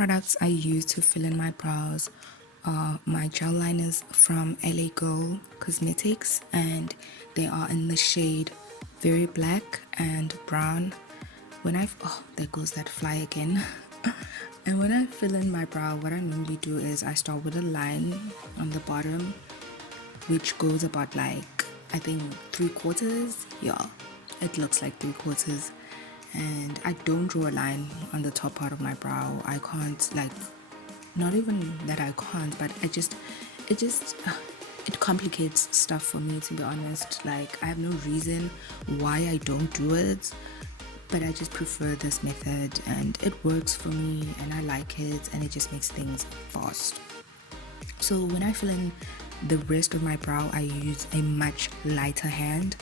products I use to fill in my brows are my gel liners from LA Girl Cosmetics, and they are in the shade Very Black and Brown. There goes that fly again. And when I fill in my brow, what I normally do is I start with a line on the bottom, which goes about like, I think 3/4. Yeah, it looks like 3/4. And I don't draw a line on the top part of my brow. I can't, like, not even that I can't, but it just it complicates stuff for me, to be honest. Like, I have no reason why I don't do it, but I just prefer this method and it works for me and I like it, and it just makes things fast. So when I fill in the rest of my brow, I use a much lighter hand.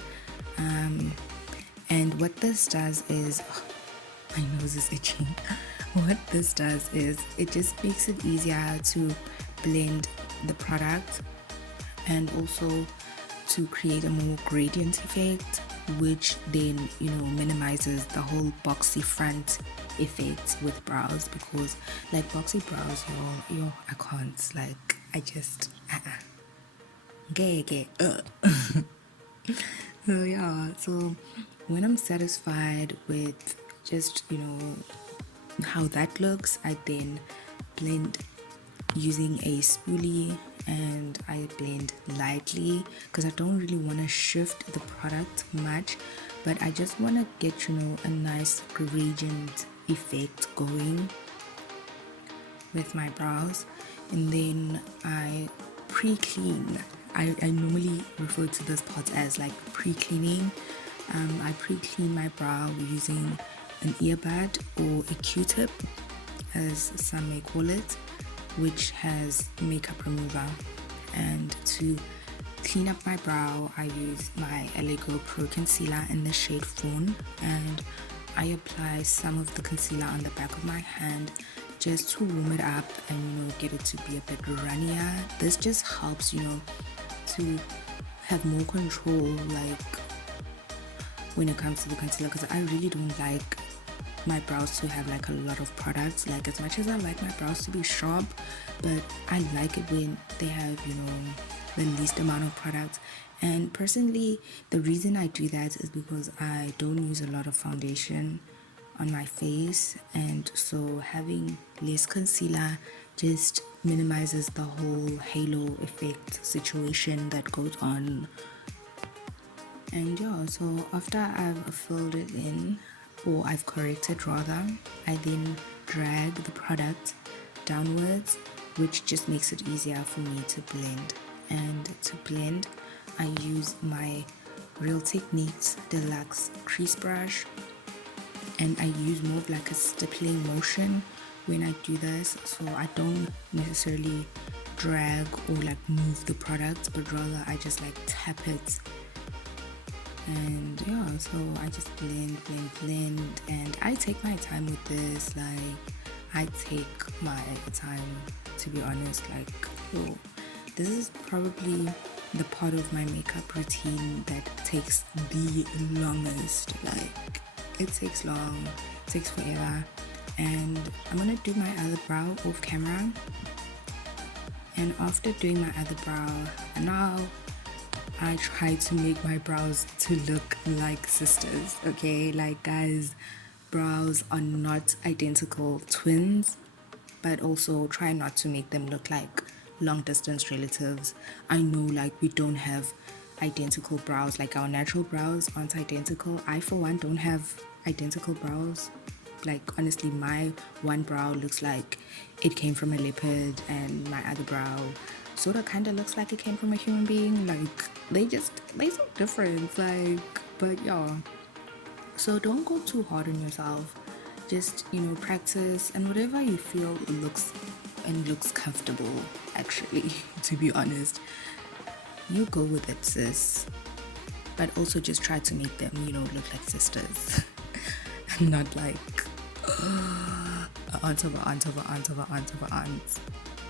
And what this does is, my nose is itching. What this does is it just makes it easier to blend the product and also to create a more gradient effect, which then, minimizes the whole boxy front effect with brows. Because like boxy brows, I can't, like, I just gay. So yeah, so when I'm satisfied with just, how that looks, I then blend using a spoolie, and I blend lightly because I don't really want to shift the product much, but I just want to get, a nice gradient effect going with my brows. And then I pre-clean. I normally refer to this part as like pre-cleaning. I pre-clean my brow using an earbud or a Q-tip, as some may call it, which has makeup remover. And to clean up my brow, I use my LA Girl Pro Concealer in the shade Fawn, and I apply some of the concealer on the back of my hand just to warm it up and get it to be a bit runnier. This just helps to have more control, like when it comes to the concealer, because I really don't like my brows to have like a lot of products. Like, as much as I like my brows to be sharp, but I like it when they have the least amount of products. And personally, the reason I do that is because I don't use a lot of foundation on my face, and so having less concealer just minimizes the whole halo effect situation that goes on. And yeah, so after I've filled it in, or I've corrected rather, I then drag the product downwards, which just makes it easier for me to blend. And to blend, I use my Real Techniques Deluxe crease brush, and I use more of like a stippling motion when I do this, so I don't necessarily drag or like move the product, but rather I just like tap it. And yeah, so I just blend, and I take my time with this. Like, I take my time, to be honest. Like, this is probably the part of my makeup routine that takes the longest. Like, it takes long, it takes forever. And I'm gonna do my other brow off camera. And after doing my other brow, now I try to make my brows to look like sisters, okay? Like, guys, brows are not identical twins, but also try not to make them look like long distance relatives. I know, like, we don't have identical brows, like our natural brows aren't identical. I, for one, don't have identical brows. Like, honestly, my one brow looks like it came from a leopard, and my other brow sort of kind of looks like it came from a human being. Like, they so different, like, but yeah. So don't go too hard on yourself. Just, practice, and whatever you feel looks comfortable, actually, to be honest, you go with it, sis. But also just try to make them, look like sisters. Not like aunt of a aunt of a aunt of a aunt of a aunt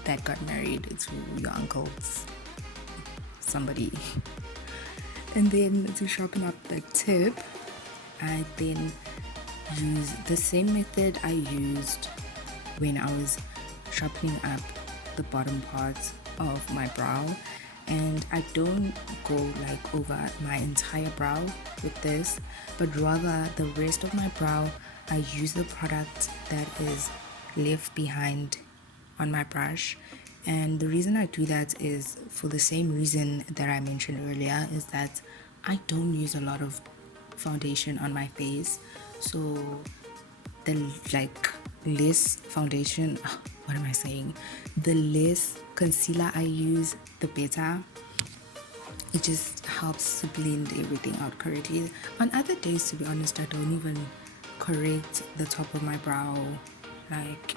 that got married to your uncle's somebody. And then to sharpen up the tip, I then use the same method I used when I was sharpening up the bottom parts of my brow. And I don't go like over my entire brow with this, but rather the rest of my brow I use the product that is left behind on my brush. And the reason I do that is for the same reason that I mentioned earlier, is that I don't use a lot of foundation on my face. So the like less foundation, what am I saying, the less concealer I use, the better. It just helps to blend everything out correctly. On other days, to be honest, I don't even correct the top of my brow. Like,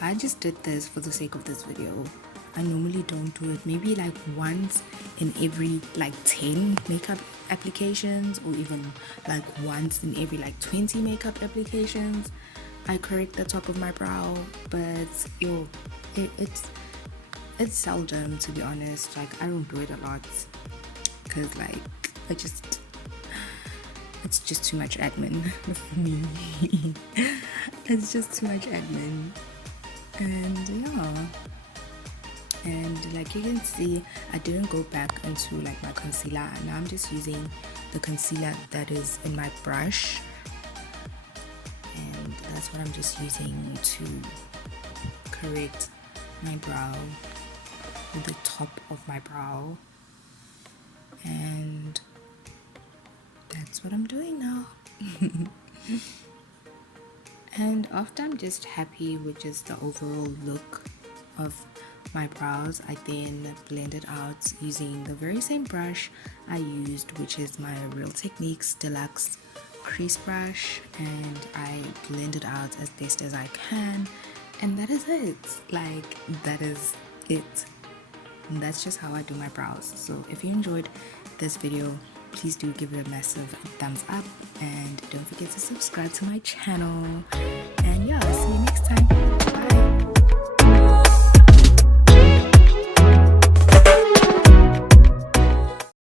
I just did this for the sake of this video. I normally don't do it, maybe like once in every like 10 makeup applications, or even like once in every like 20 makeup applications I correct the top of my brow. But it's seldom, to be honest. Like, I don't do it a lot because like it's just too much admin for me. It's just too much admin. And yeah, and like you can see, I didn't go back into like my concealer. Now I'm just using the concealer that is in my brush, and that's what I'm just using to correct my brow, the top of my brow. And that's what I'm doing now. And after I'm just happy with just the overall look of my brows, I then blend it out using the very same brush I used, which is my Real Techniques Deluxe crease brush, and I blend it out as best as I can. And that is it. Like, that is it. And that's just how I do my brows. So if you enjoyed this video, please do give it a massive thumbs up, and don't forget to subscribe to my channel. And yeah, I'll see you next time.